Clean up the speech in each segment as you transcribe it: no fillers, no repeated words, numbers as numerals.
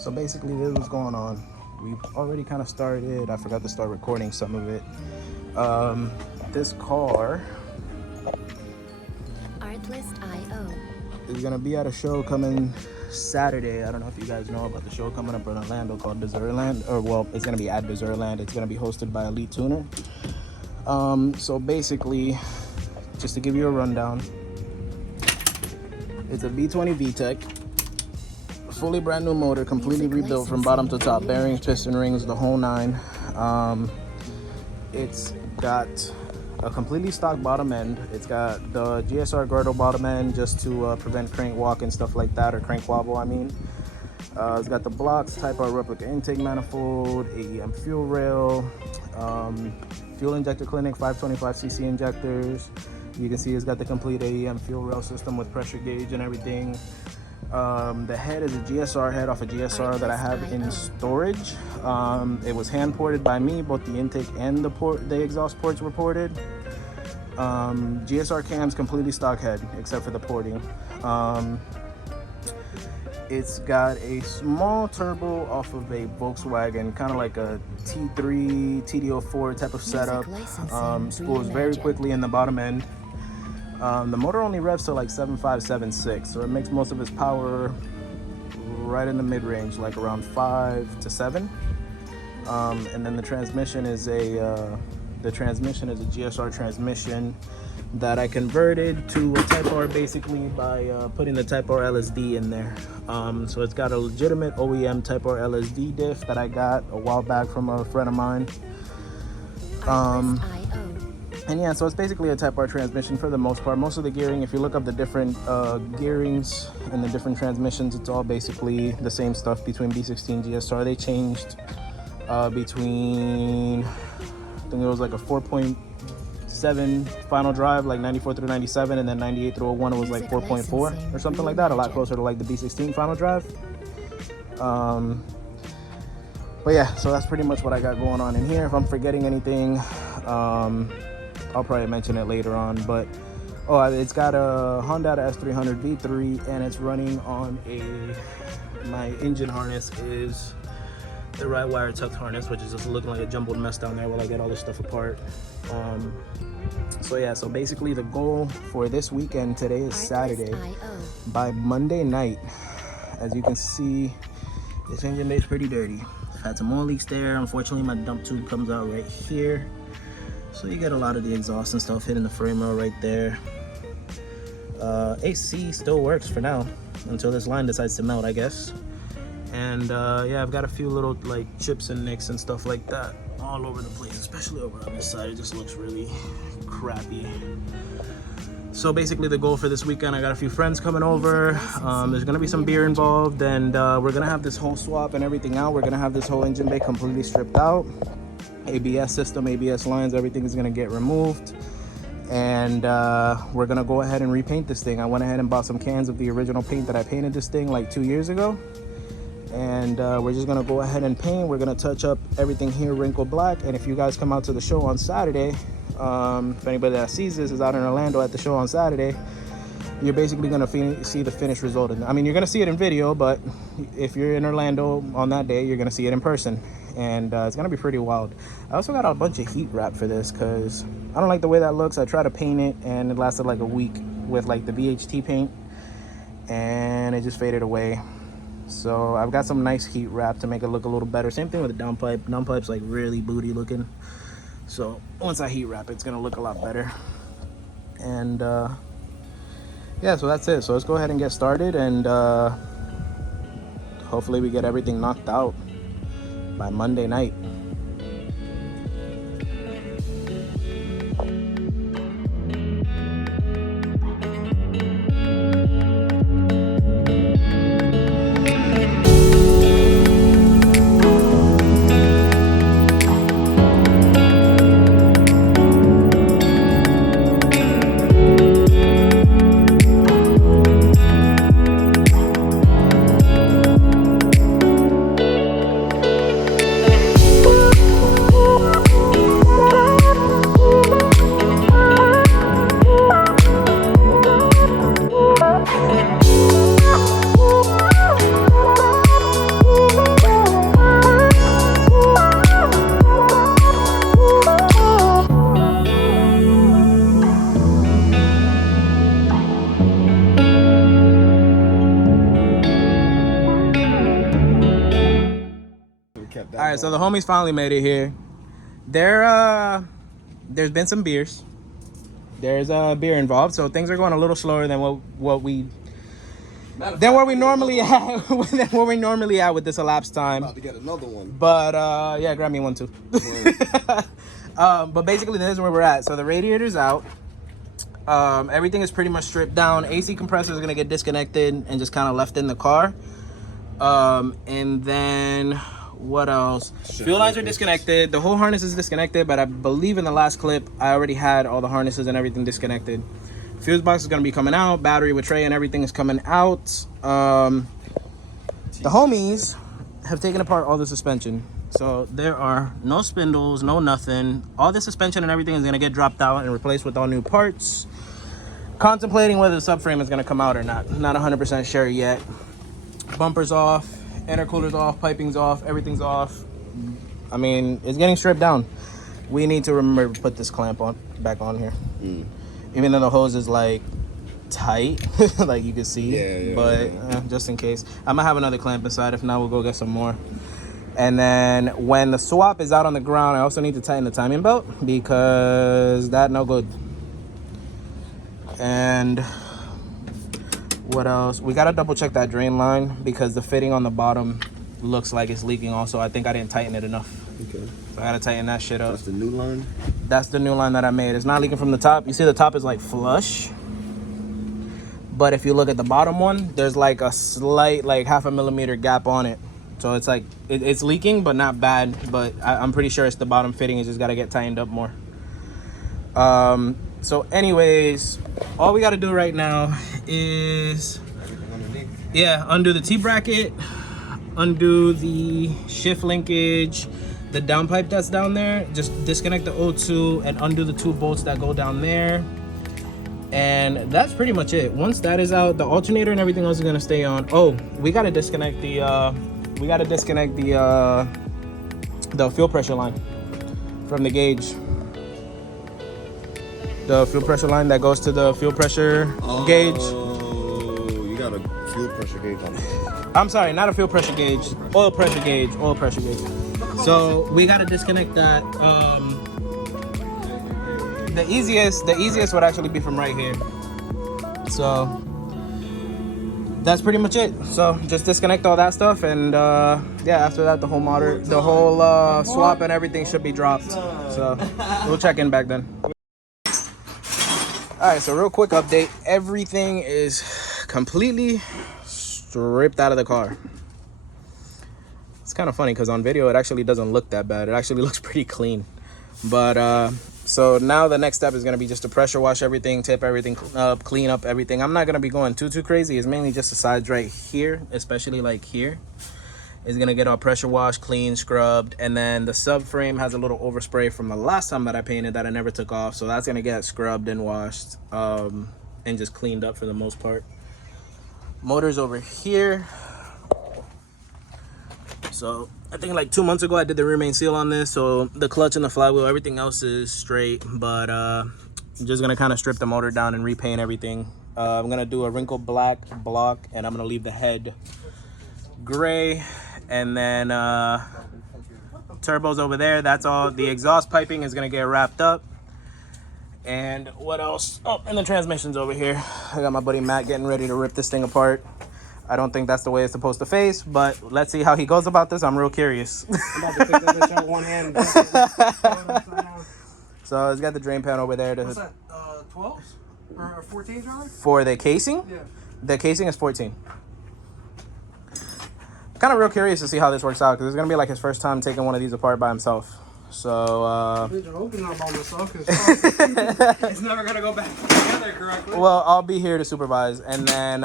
So basically, this is what's going on. We've already kind of started. I forgot to start recording some of it. This car Artlist.io is gonna be at a show coming Saturday. I don't know if you guys know about the show coming up in Orlando called Desertland, or well, it's gonna be at Desertland. It's gonna be hosted by Elite Tuner. So basically, just to give you a rundown, it's a B20 VTEC, fully brand new motor, completely rebuilt from bottom to top, bearings, piston rings, the whole nine. It's got a completely stock bottom end. It's got the GSR girdle bottom end just to prevent crank walk and stuff like that, or crank wobble, I mean. It's got the blocks, Type R replica intake manifold, AEM fuel rail, fuel injector clinic, 525cc injectors. You can see it's got the complete AEM fuel rail system with pressure gauge and everything. The head is a GSR head off a GSR that I have in storage. It was hand ported by me. Both the intake and the exhaust ports were ported. GSR cams, completely stock head except for the porting. It's got a small turbo off of a Volkswagen, kind of like a T3, TD04 type of setup. Spools very quickly in the bottom end. The motor only revs to like 7.5, 7.6, so it makes most of its power right in the mid-range, like around 5 to 7. And then the transmission is a GSR transmission that I converted to a Type R basically by putting the Type R LSD in there. So it's got a legitimate OEM Type R LSD diff that I got a while back from a friend of mine. And yeah, so it's basically a Type R transmission for the most part. Most of the gearing, if you look up the different gearings and the different transmissions, it's all basically the same stuff between B16 GSR. They changed between, I think it was like a 4.7 final drive, like 94 through 97, and then 98 through 01, it was like 4.4 or something like that, a lot closer to like the B16 final drive. But yeah, so that's pretty much what I got going on in here. If I'm forgetting anything, I'll probably mention it later on. But it's got a Honda S300 V3, and it's running on my engine harness is the right wire tucked harness, which is just looking like a jumbled mess down there while I get all this stuff apart. So yeah, so basically the goal for this weekend, today is Saturday, by Monday night, as you can see, this engine bay is pretty dirty. I've had some oil leaks there. Unfortunately, my dump tube comes out right here, so you get a lot of the exhaust and stuff hitting the frame rail right there. AC still works for now, until this line decides to melt, I guess. And yeah, I've got a few little like chips and nicks and stuff like that all over the place, especially over on this side. It just looks really crappy. So basically the goal for this weekend, I got a few friends coming over. There's gonna be some beer involved, and we're gonna have this whole swap and everything out. We're gonna have this whole engine bay completely stripped out. ABS system, ABS lines, everything is gonna get removed. And we're gonna go ahead and repaint this thing. I went ahead and bought some cans of the original paint that I painted this thing like 2 years ago. And we're just gonna go ahead and paint. We're gonna touch up everything here wrinkle black. And if you guys come out to the show on Saturday, if anybody that sees this is out in Orlando at the show on Saturday, you're basically gonna see the finished result. I mean, you're gonna see it in video, but if you're in Orlando on that day, you're gonna see it in person. And it's gonna be pretty wild. I also got a bunch of heat wrap for this because I don't like the way that looks. I tried to paint it and it lasted like a week with like the VHT paint, and it just faded away. So I've got some nice heat wrap to make it look a little better. Same thing with the downpipe. Downpipe's like really booty looking. So once I heat wrap, it's gonna look a lot better. And yeah, so that's it. So let's go ahead and get started, and hopefully we get everything knocked out by Monday night. kept that. All right, so the homies finally made it here. There's been some beers. There's beer involved, so things are going a little slower than what we normally at than where we normally at with this elapsed time. About to get another one. But yeah, grab me one too. But basically, this is where we're at. So the radiator's out. Everything is pretty much stripped down. AC compressor is gonna get disconnected and just kind of left in the car. And then what else? Fuel lines are disconnected. The whole harness is disconnected, but I believe in the last clip I already had all the harnesses and everything disconnected. Fuse box is going to be coming out. Battery with tray and everything is coming out. The homies have taken apart all the suspension, so there are no spindles, no nothing. All the suspension and everything is going to get dropped out and replaced with all new parts. Contemplating whether the subframe is going to come out or not 100% sure yet. Bumpers off, intercooler's off, piping's off, everything's off. I mean, it's getting stripped down. We need to remember to put this clamp back on here. Even though the hose is like tight, like you can see. Yeah, but just in case, I'm gonna have another clamp inside. If not, we'll go get some more. And then when the swap is out on the ground, I also need to tighten the timing belt because that no good. And what else? We gotta double check that drain line because the fitting on the bottom looks like it's leaking also. I think I didn't tighten it enough. Okay. So I gotta tighten that shit up. That's the new line? That's the new line that I made. It's not leaking from the top. You see the top is like flush. But if you look at the bottom one, there's like a slight like 0.5 millimeter gap on it. So it's like, it's leaking, but not bad. But I'm pretty sure it's the bottom fitting. It's just gotta get tightened up more. So anyways, all we gotta do right now is, undo the T-bracket, undo the shift linkage, the downpipe that's down there. Just disconnect the O2 and undo the 2 bolts that go down there. And that's pretty much it. Once that is out, the alternator and everything else is gonna stay on. Oh, we gotta disconnect the fuel pressure line from the gauge. The fuel pressure line that goes to the fuel pressure gauge. Oh, you got a fuel pressure gauge on it. I'm sorry, not a fuel pressure gauge. Oil pressure gauge. Oil pressure gauge. So we gotta disconnect that. The easiest would actually be from right here. So that's pretty much it. So just disconnect all that stuff, and yeah, after that the whole motor, the whole swap and everything should be dropped. So we'll check in back then. All right, so real quick update. Everything is completely stripped out of the car. It's kind of funny because on video it actually doesn't look that bad. It actually looks pretty clean. But so now the next step is going to be just to pressure wash everything, tip everything up, clean up everything. I'm not going to be going too crazy. It's mainly just the sides right here, especially like here. Is going to get all pressure washed, clean, scrubbed. And then the subframe has a little overspray from the last time that I painted that I never took off. So that's going to get scrubbed and washed and just cleaned up for the most part. Motor's over here. So I think like 2 months ago I did the rear main seal on this. So the clutch and the flywheel, everything else is straight. But I'm just going to kind of strip the motor down and repaint everything. I'm going to do a wrinkled black block, and I'm going to leave the head gray. And then turbo's over there. That's all. The exhaust piping is going to get wrapped up. And what else? Oh, and the transmission's over here. I got my buddy Matt getting ready to rip this thing apart. I don't think that's the way it's supposed to face, but let's see how he goes about this. I'm real curious. I'm about to pick that bitch up one hand. So it's got the drain pan over there. What's that, 12s? Or 14s, rather? For the casing? Yeah. The casing is 14. Kind of real curious to see how this works out, because it's going to be like his first time taking one of these apart by himself. So, Bitch, I hope it's not by myself, because it's never going to go back together correctly. Well, I'll be here to supervise. And then,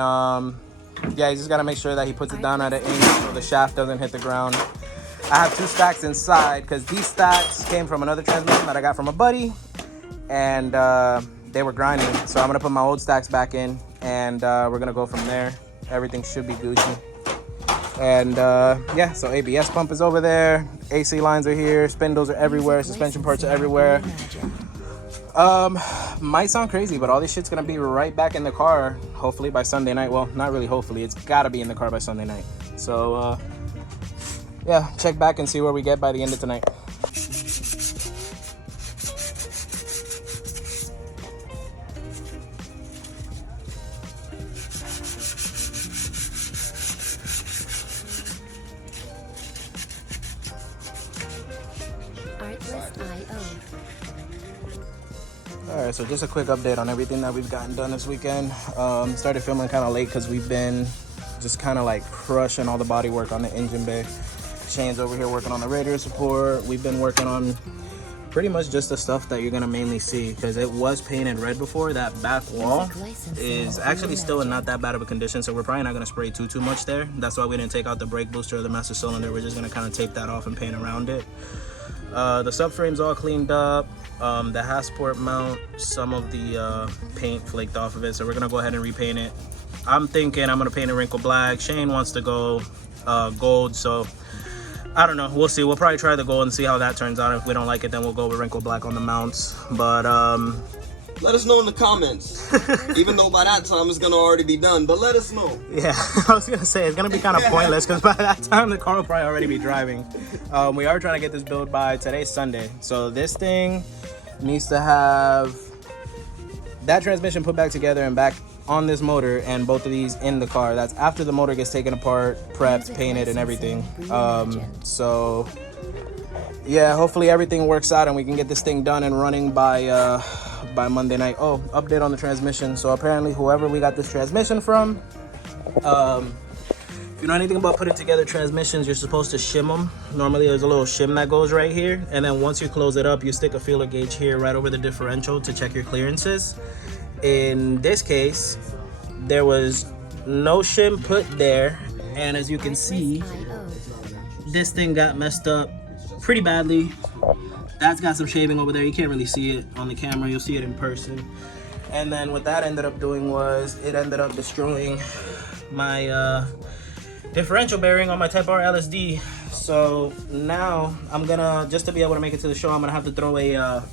yeah, you just got to make sure that he puts it down at an angle so the shaft doesn't hit the ground. I have 2 stacks inside, because these stacks came from another transmission that I got from a buddy. And they were grinding. So I'm going to put my old stacks back in, and we're going to go from there. Everything should be Gucci. And yeah, so ABS pump is over there, AC lines are here, spindles are everywhere, suspension parts are everywhere. Might sound crazy, but all this shit's gonna be right back in the car hopefully by Sunday night. Well, not really hopefully, it's gotta be in the car by Sunday night. So yeah, check back and see where we get by the end of tonight. Alright, so just a quick update on everything that we've gotten done this weekend. Started filming kind of late because we've been just kind of like crushing all the body work on the engine bay. Shane's over here working on the radiator support. We've been working on pretty much just the stuff that you're gonna mainly see, because it was painted red before. That back wall is actually still in not that bad of a condition, so we're probably not gonna spray too much there. That's why we didn't take out the brake booster or the master cylinder. We're just gonna kind of tape that off and paint around it. The subframe's all cleaned up. The Hasport mount, some of the paint flaked off of it, so we're gonna go ahead and repaint it. I'm thinking I'm gonna paint it wrinkle black. Shane wants to go gold, so I don't know, we'll see. We'll probably try the gold and see how that turns out. If we don't like it, then we'll go with wrinkle black on the mounts. But let us know in the comments. Even though by that time it's gonna already be done, but let us know. Yeah, I was gonna say it's gonna be kind of pointless because by that time the car will probably already be driving. We are trying to get this build by today's Sunday, so this thing needs to have that transmission put back together and back on this motor, and both of these in the car. That's after the motor gets taken apart, prepped, painted, and everything. So yeah, hopefully everything works out and we can get this thing done and running by Monday night. Oh, update on the transmission. So apparently whoever we got this transmission from, if you know anything about putting together transmissions, you're supposed to shim them. Normally there's a little shim that goes right here, and then once you close it up, you stick a feeler gauge here right over the differential to check your clearances. In this case, there was no shim put there, and as you can see, this thing got messed up pretty badly. That's got some shaving over there. You can't really see it on the camera, you'll see it in person. And then what that ended up doing was it ended up destroying my differential bearing on my Type R LSD. So now I'm gonna, just to be able to make it to the show, I'm gonna have to throw a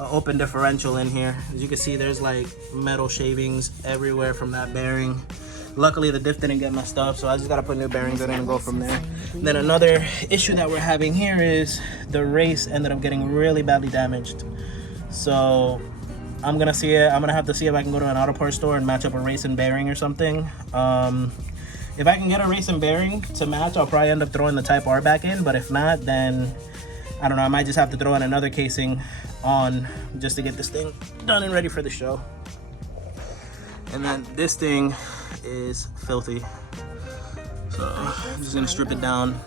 open differential in here. As you can see, there's like metal shavings everywhere from that bearing. Luckily the diff didn't get messed up, so I just gotta put new bearings in and go from there. And then another issue that we're having here is the race ended up getting really badly damaged. So I'm gonna see it. I'm gonna have to see if I can go to an auto parts store and match up a race and bearing or something. If I can get a race and bearing to match, I'll probably end up throwing the Type R back in, but if not, then I don't know, I might just have to throw in another casing on just to get this thing done and ready for the show. And then this thing is filthy, so I'm just gonna strip it down,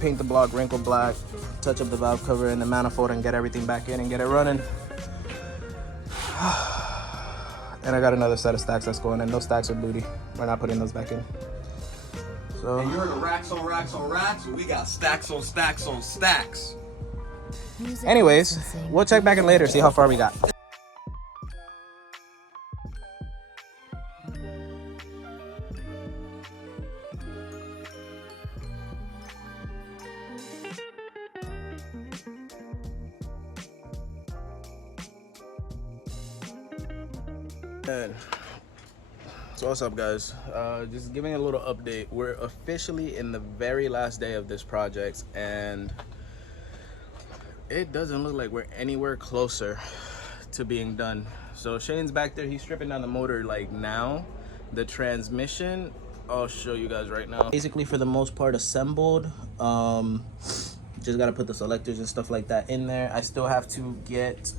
paint the block wrinkle black, touch up the valve cover and the manifold, and get everything back in and get it running. And I got another set of stacks that's going in. Those stacks are booty, we're not putting those back in. So And you heard of racks on racks on racks, we got stacks on stacks on stacks. anyways, we'll check back in later, see how far we got. So what's up, guys? Just giving a little update. We're officially in the very last day of this project, and it doesn't look like we're anywhere closer to being done. So Shane's back there, he's stripping down the motor like now. The transmission, I'll show you guys right now. Basically for the most part assembled. Just gotta put the selectors and stuff like that in there. I still have to get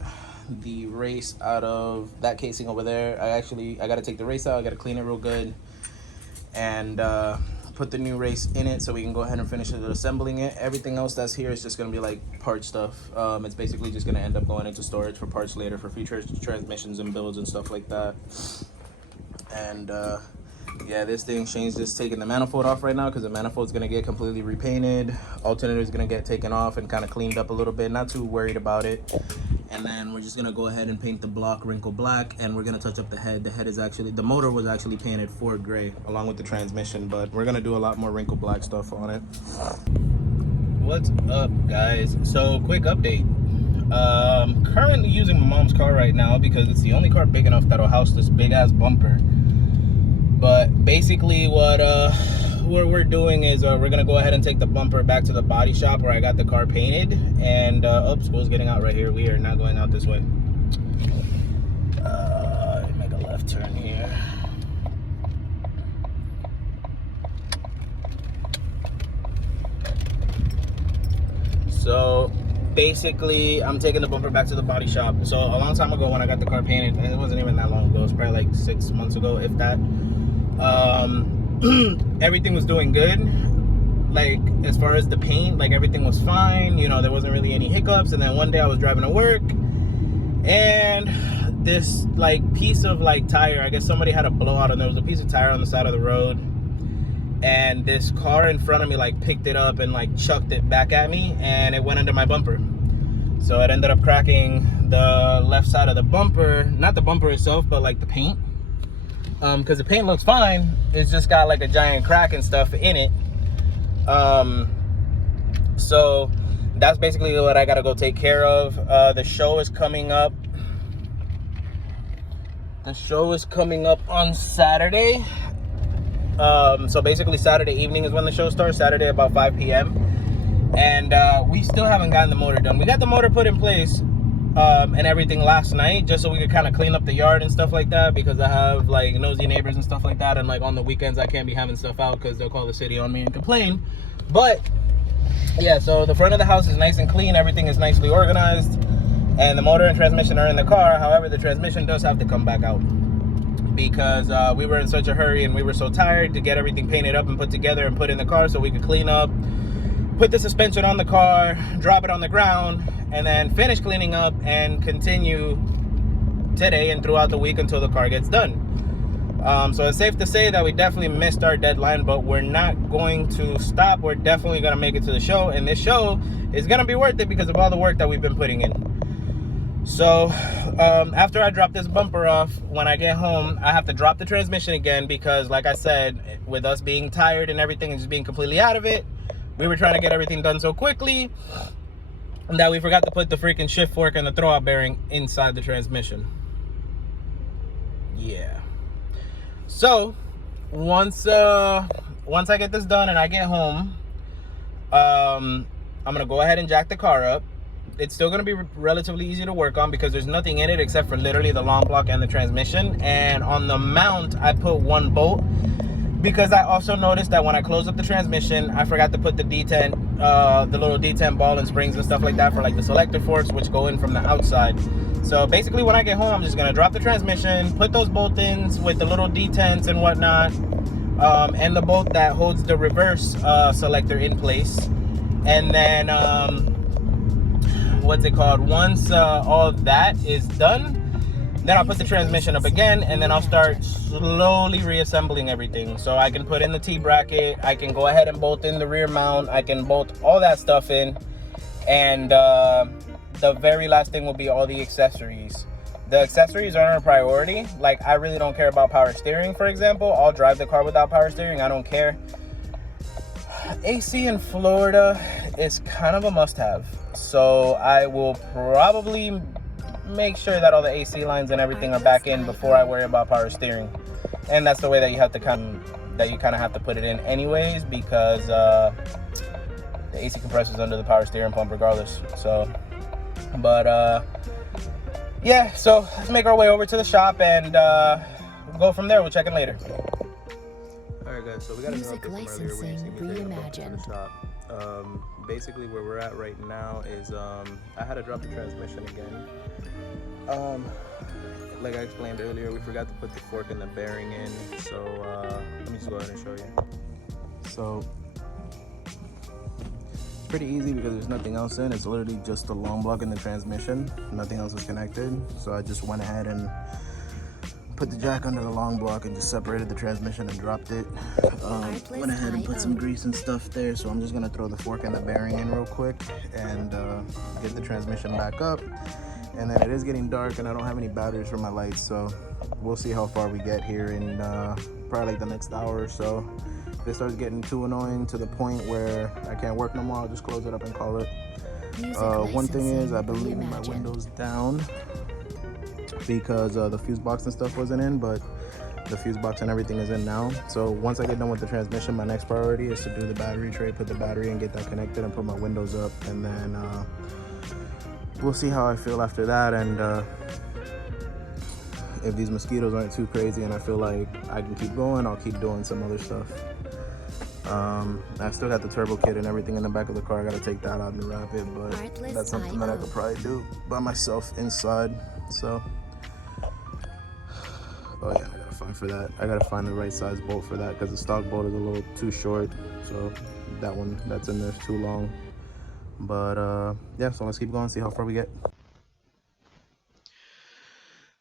the race out of that casing over there. I gotta take the race out, I gotta clean it real good, and put the new race in it so we can go ahead and finish assembling it. Everything else that's here is just gonna be like part stuff. It's basically just gonna end up going into storage for parts later for future transmissions and builds and stuff like that. And yeah, this thing, Shane's just taking the manifold off right now because the manifold's gonna get completely repainted. Alternator's gonna get taken off and kind of cleaned up a little bit. Not too worried about it. And then we're just gonna go ahead and paint the block wrinkle black, and we're gonna touch up the head. The head is actually, the motor was actually painted for gray along with the transmission, but we're gonna do a lot more wrinkle black stuff on it. What's up, guys? So quick update. Currently using my mom's car right now because it's the only car big enough that'll house this big ass bumper. But basically what what we're doing is we're gonna go ahead and take the bumper back to the body shop where I got the car painted. And school's getting out right here. We are not going out this way. Make a left turn here. So basically, I'm taking the bumper back to the body shop. So a long time ago when I got the car painted, and it wasn't even that long ago, it was probably like 6 months ago, if that. Everything was doing good. Like, as far as the paint, like everything was fine. You know, there wasn't really any hiccups. And then one day I was driving to work, and this like piece of like tire, I guess somebody had a blowout, and there was a piece of tire on the side of the road. And this car in front of me like picked it up and like chucked it back at me, and it went under my bumper. So it ended up cracking the left side of the bumper, not the bumper itself, but like the paint. Because the paint looks fine, it's just got like a giant crack and stuff in it. So that's basically what I gotta go take care of. The show is coming up. The show is coming up on Saturday. So basically Saturday evening is when the show starts, Saturday about 5 p.m. And we still haven't gotten the motor done. We got the motor put in place and everything last night, just so we could kind of clean up the yard and stuff like that, because I have like nosy neighbors and stuff like that, and like on the weekends I can't be having stuff out because they'll call the city on me and complain. But yeah, so the front of the house is nice and clean, everything is nicely organized, and the motor and transmission are in the car. However, the transmission does have to come back out, because we were in such a hurry and we were so tired to get everything painted up and put together and put in the car so we could clean up, put the suspension on the car, drop it on the ground, and then finish cleaning up and continue today and throughout the week until the car gets done. So it's safe to say that we definitely missed our deadline, but we're not going to stop. We're definitely going to make it to the show, and this show is going to be worth it because of all the work that we've been putting in. So after I drop this bumper off, when I get home, I have to drop the transmission again, because like I said, with us being tired and everything and just being completely out of it, we were trying to get everything done so quickly that we forgot to put the freaking shift fork and the throwout bearing inside the transmission. Yeah. So once I get this done and I get home, I'm gonna go ahead and jack the car up. It's still going to be relatively easy to work on because there's nothing in it except for literally the long block and the transmission. And on the mount, I put one bolt because I also noticed that when I closed up the transmission, I forgot to put the detent, the little detent ball and springs and stuff like that for like the selector forks, which go in from the outside. So basically when I get home, I'm just going to drop the transmission, put those bolt-ins with the little detents and whatnot, and the bolt that holds the reverse selector in place. And then what's it called, once all that is done, then I'll put the transmission up again, and then I'll start slowly reassembling everything. So I can put in the T-bracket, I can go ahead and bolt in the rear mount, I can bolt all that stuff in, and the very last thing will be all the accessories. The accessories aren't a priority. Like, I really don't care about power steering, for example. I'll drive the car without power steering, I don't care. AC in Florida is kind of a must-have, so I will probably make sure that all the AC lines and everything are back in before I worry about power steering. And that's the way that you have to kind of have to put it in anyways, because the AC compressor is under the power steering pump regardless. So, but yeah, so let's make our way over to the shop and we'll go from there. We'll check in later. Alright guys, so we got Music licensing reimagined. Basically where we're at right now is I had to drop the transmission again. Like I explained earlier, we forgot to put the fork and the bearing in, so let me just go ahead and show you. So it's pretty easy because there's nothing else in. It's literally just the long block in the transmission, nothing else is connected. So I just went ahead and put the jack under the long block and just separated the transmission and dropped it. Went ahead and put some grease and stuff there, so I'm just gonna throw the fork and the bearing in real quick and get the transmission back up. And then it is getting dark and I don't have any batteries for my lights, so we'll see how far we get here in probably like the next hour or so. If it starts getting too annoying to the point where I can't work no more, I'll just close it up and call it. One thing is, I believe my window's down because the fuse box and stuff wasn't in, but the fuse box and everything is in now. So once I get done with the transmission, my next priority is to do the battery tray, put the battery and get that connected and put my windows up, and then we'll see how I feel after that. And if these mosquitoes aren't too crazy and I feel like I can keep going, I'll keep doing some other stuff. I still got the turbo kit and everything in the back of the car. I gotta take that out and wrap it, but Artless that's something that I could probably do by myself inside. So, oh yeah, I gotta find for that. I gotta find the right size bolt for that because the stock bolt is a little too short. So that one that's in there is too long. But yeah, so let's keep going, see how far we get.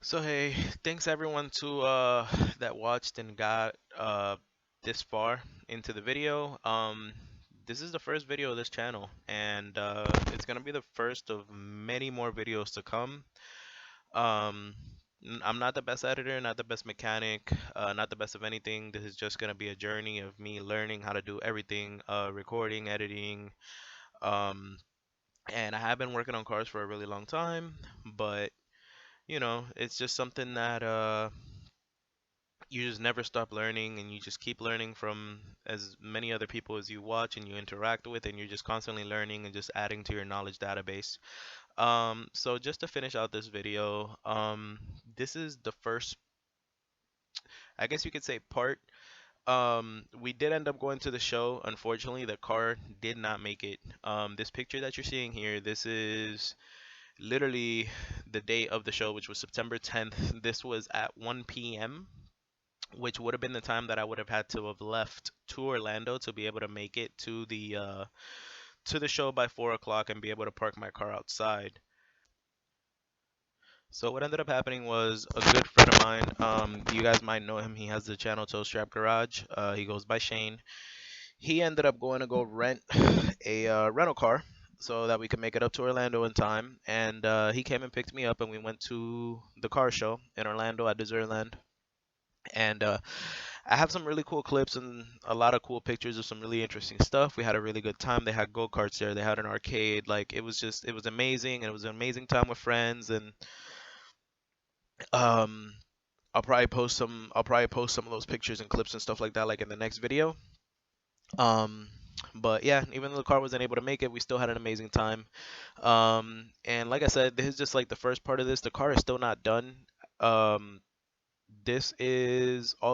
So hey, thanks everyone to that watched and got this far into the video. This is the first video of this channel, and it's gonna be the first of many more videos to come. I'm not the best editor, not the best mechanic, not the best of anything. This is just gonna be a journey of me learning how to do everything, recording, editing, and I have been working on cars for a really long time, but you know, it's just something that you just never stop learning, and you just keep learning from as many other people as you watch and you interact with, and you're just constantly learning and just adding to your knowledge database. So just to finish out this video, this is the first, I guess you could say, part. We did end up going to the show. Unfortunately, the car did not make it. This picture that you're seeing here, this is literally the day of the show, which was September 10th. This was at 1 p.m., which would have been the time that I would have had to have left to Orlando to be able to make it to the show by 4 o'clock and be able to park my car outside. So what ended up happening was a good friend of mine, you guys might know him, he has the channel Toe Strap Garage, he goes by Shane. He ended up going to go rent a rental car so that we could make it up to Orlando in time, and he came and picked me up, and we went to the car show in Orlando at Desertland. And I have some really cool clips and a lot of cool pictures of some really interesting stuff. We had a really good time. They had go-karts there, they had an arcade. Like, it was amazing, and it was an amazing time with friends. And I'll probably post some of those pictures and clips and stuff like that, like, in the next video. But yeah, even though the car wasn't able to make it, we still had an amazing time. And like I said, this is just like the first part of this. The car is still not done. All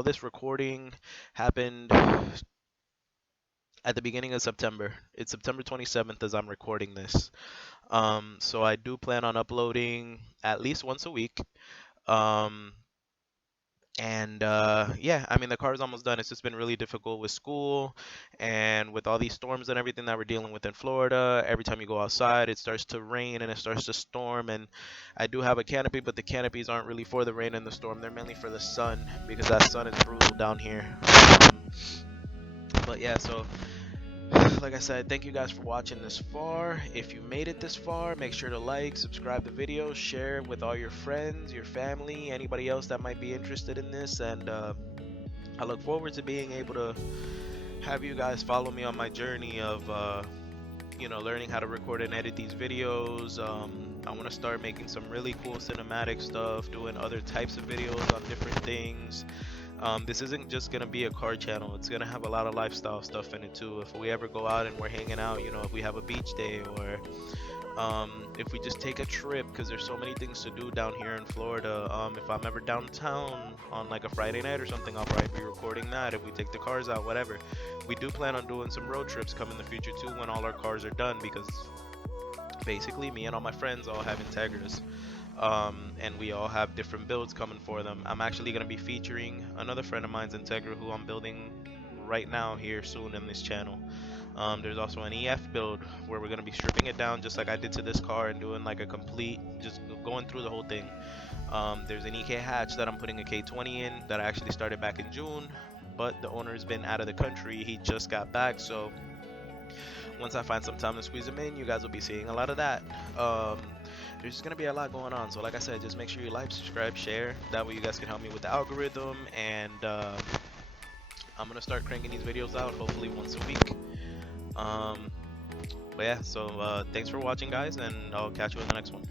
this recording happened at the beginning of September. It's September 27th as I'm recording this. So I do plan on uploading at least once a week. Yeah, I mean, the car is almost done. It's just been really difficult with school and with all these storms and everything that we're dealing with in Florida. Every time you go outside, it starts to rain and it starts to storm. And I do have a canopy, but the canopies aren't really for the rain and the storm. They're mainly for the sun, because that sun is brutal down here. But yeah, so like I said, thank you guys for watching this far. If you made it this far, make sure to like, subscribe the video, share with all your friends, your family, anybody else that might be interested in this. And I look forward to being able to have you guys follow me on my journey of you know, learning how to record and edit these videos. I want to start making some really cool cinematic stuff, doing other types of videos on different things. This isn't just gonna be a car channel. It's gonna have a lot of lifestyle stuff in it too. If we ever go out and we're hanging out, you know, if we have a beach day, or if we just take a trip, because there's so many things to do down here in Florida. If I'm ever downtown on like a Friday night or something, I'll probably be recording that. If we take the cars out, whatever. We do plan on doing some road trips come in the future too, when all our cars are done, because basically me and all my friends all have Integras. And we all have different builds coming for them. I'm actually going to be featuring another friend of mine's Integra, who I'm building right now here soon in this channel. There's also an EF build where we're going to be stripping it down just like I did to this car, and doing like a complete, just going through the whole thing. There's an EK hatch that I'm putting a K20 in that I actually started back in June, but the owner's been out of the country. He just got back, so once I find some time to squeeze him in, you guys will be seeing a lot of that. There's just gonna be a lot going on, so like I said, just make sure you like, subscribe, share. That way you guys can help me with the algorithm. And I'm gonna start cranking these videos out hopefully once a week. But yeah, so thanks for watching, guys, and I'll catch you in the next one.